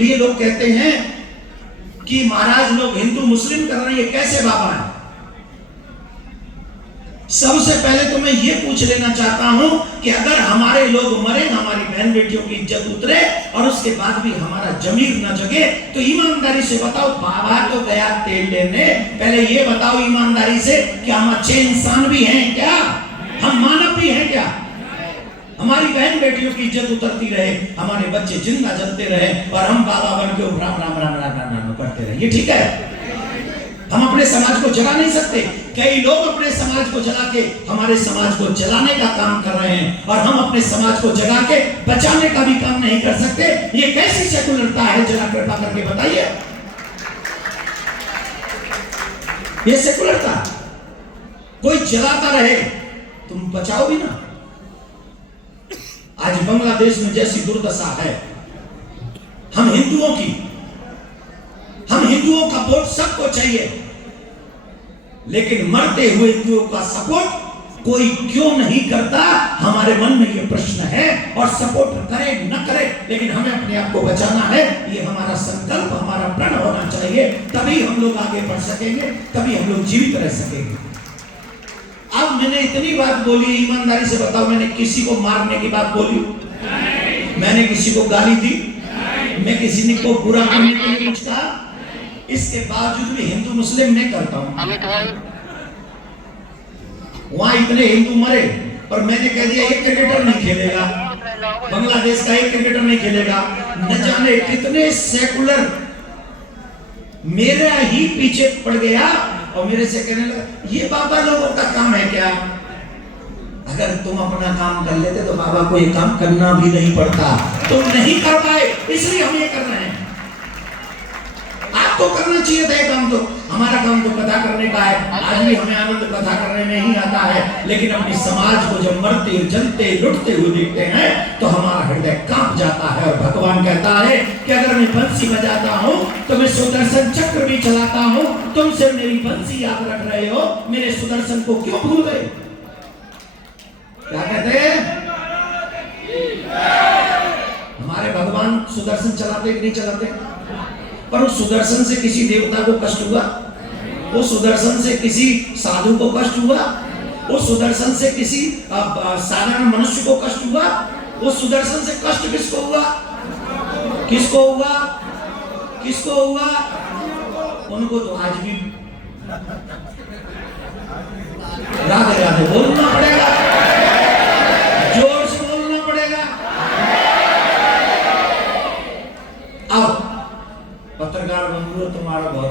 लिए लोग कहते हैं कि महाराज लोग हिंदू मुस्लिम कर रहे हैं, ये कैसे बाबा है? सबसे पहले तो मैं ये पूछ लेना चाहता हूं कि अगर हमारे लोग मरे, हमारी बहन बेटियों की इज्जत उतरे और उसके बाद भी हमारा जमीर न जगे, तो ईमानदारी से बताओ, बाबा तो गया तेल लेने, पहले ये बताओ ईमानदारी से कि हम अच्छे इंसान भी हैं क्या? हम मानव भी हैं क्या? हमारी बहन बेटियों की इज्जत उतरती रहे, हमारे बच्चे जिंदा जलते रहे और हम बाबा बन के राम राम राम राम राम राम करते रहे, ये ठीक है? हम अपने समाज को जला नहीं सकते। कई लोग अपने समाज को जला के हमारे समाज को जलाने का काम कर रहे हैं और हम अपने समाज को जगा के बचाने का भी काम नहीं कर सकते। ये कैसी सेकुलरता है? जरा कृपा करके बताइए, ये सेकुलरता? कोई जलाता रहे, तुम बचाओ भी ना। आज बांग्लादेश में जैसी दुर्दशा है, हम हिंदुओं का वोट सबको चाहिए, लेकिन मरते हुए हिंदुओं का सपोर्ट कोई क्यों नहीं करता? हमारे मन में यह प्रश्न है। और सपोर्ट करे न करे, लेकिन हमें अपने आप को बचाना है, ये हमारा संकल्प, हमारा प्रण होना चाहिए। तभी हम लोग आगे बढ़ सकेंगे, तभी हम लोग जीवित रह सकेंगे। अब मैंने इतनी बात बोली, ईमानदारी से बताओ, मैंने किसी को मारने की बात बोली? मैंने किसी को गाली दी? मैं किसी को बुरा करने के लिए कुछ कहा? इसके बावजूद भी हिंदू मुस्लिम नहीं करता हूं। वहां इतने हिंदू मरे और मैंने कह दिया एक क्रिकेटर नहीं खेलेगा, बांग्लादेश का एक क्रिकेटर नहीं खेलेगा। न जाने कितने सेकुलर मेरा ही पीछे पड़ गया और मेरे से कहने लगा, ये बाबा लोगों का काम है क्या? अगर तुम अपना काम कर लेते तो बाबा को ये काम करना भी नहीं पड़ता। तुम नहीं कर पाए, इसलिए हम ये कर रहे हैं। आपको करना चाहिए था ये काम। तो हमारा काम तो कथा करने का है। आज भी हमें आनंद कथा करने में ही आता है, लेकिन अपनी समाज को जब मरते, जलते, लुटते हुए देखते हैं तो हमारा हृदय कांप जाता है। और भगवान कहता है कि अगर मैं बंसी बजाता हूँ तो मैं सुदर्शन चक्र भी चलाता हूँ, तुम सिर्फ मेरी बंसी याद रख रहे हो, मेरे सुदर्शन को क्यों भूल गए? क्या कहते हैं? हमारे भगवान सुदर्शन चलाते कि नहीं चलाते? पर उस सुदर्शन से किसी देवता को कष्ट हुआ? उस सुदर्शन से किसी साधु को कष्ट हुआ? उस सुदर्शन से किसी साधारण मनुष्य को कष्ट हुआ? उस सुदर्शन से कष्ट किसको हुआ? किसको हुआ? किसको हुआ? उनको तो आज भी राधे राधे बोलना पड़ेगा, जोर से बोलना पड़ेगा। अब पत्रकार बंधुओं, तुम्हारा बहुत